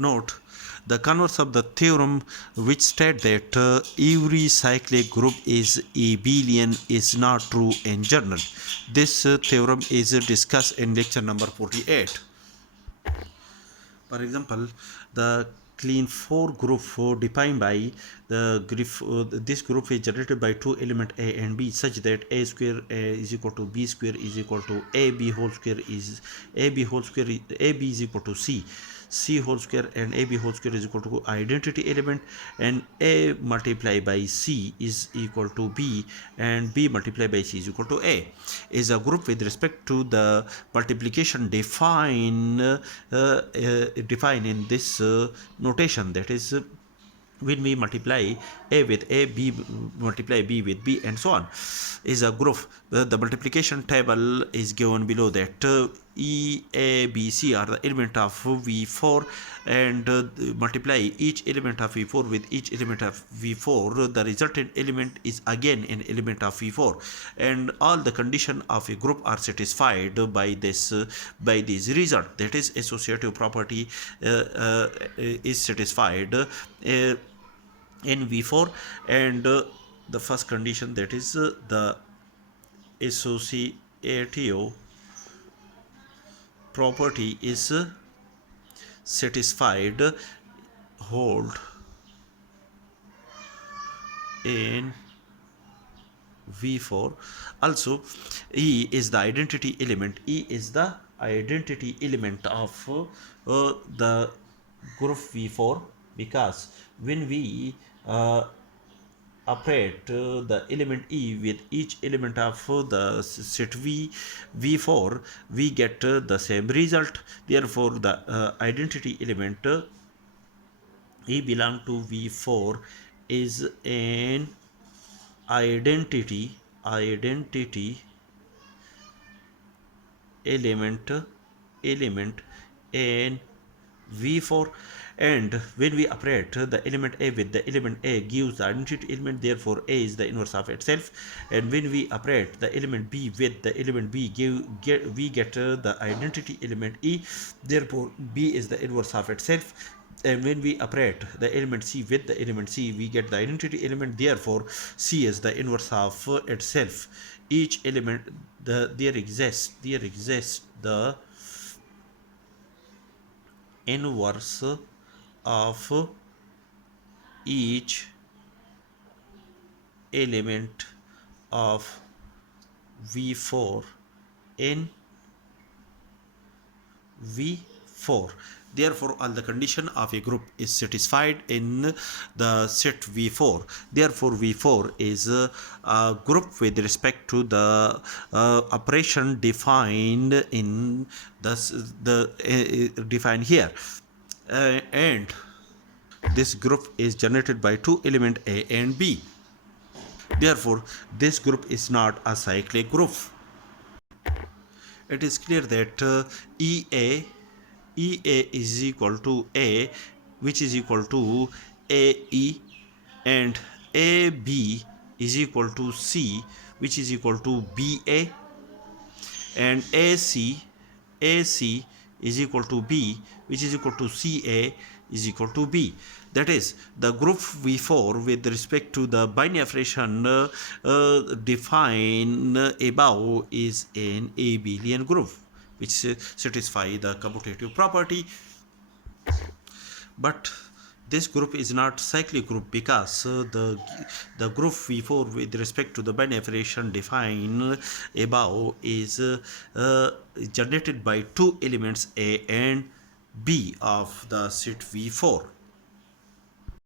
Note the converse of the theorem which states that every cyclic group is Abelian is not true in general. This theorem is discussed in lecture number 48. For example, the clean 4 group defined by the group, this group is generated by two elements a and b such that a square is equal to b square is equal to ab whole square is ab whole square ab is equal to c whole square and ab whole square is equal to identity element, and a multiplied by c is equal to b and b multiplied by c is equal to a is a group with respect to the multiplication defined in this notation, that is when we multiply a with a, b multiply b with b, and so on, is a group. The multiplication table is given below, that e, a, b, c are the element of v4, and multiply each element of v4 with each element of v4, the resultant element is again an element of v4, and all the condition of a group are satisfied by this result, that is associative property is satisfied in v4, and the first condition, that is the associative property is satisfied, hold in v4. Also, e is the identity element of the group v4, because when we operate the element e with each element of the set v4, we get the same result. Therefore, the identity element e belong to v4 is an identity element in v4, and when we operate the element a with the element a gives the identity element, therefore a is the inverse of itself, and when we operate the element b with the element b we get the identity element e, therefore b is the inverse of itself, and when we operate the element c with the element c we get the identity element, therefore c is the inverse of itself. Each element there exists the inverse of each element of v4 in v4. Therefore, all the condition of a group is satisfied in the set v4. Therefore, v4 is a group with respect to the operation defined in defined here, and this group is generated by two elements a and b. Therefore, this group is not a cyclic group. It is clear that EA is equal to A, which is equal to AE, and AB is equal to C, which is equal to BA, and AC is equal to B, which is equal to CA is equal to B. That is, the group V4 with respect to the binary operation defined above is an abelian group, which satisfy the commutative property. But this group is not cyclic group, because the group V4 with respect to the binary operation defined above is generated by two elements A and B of the set V4.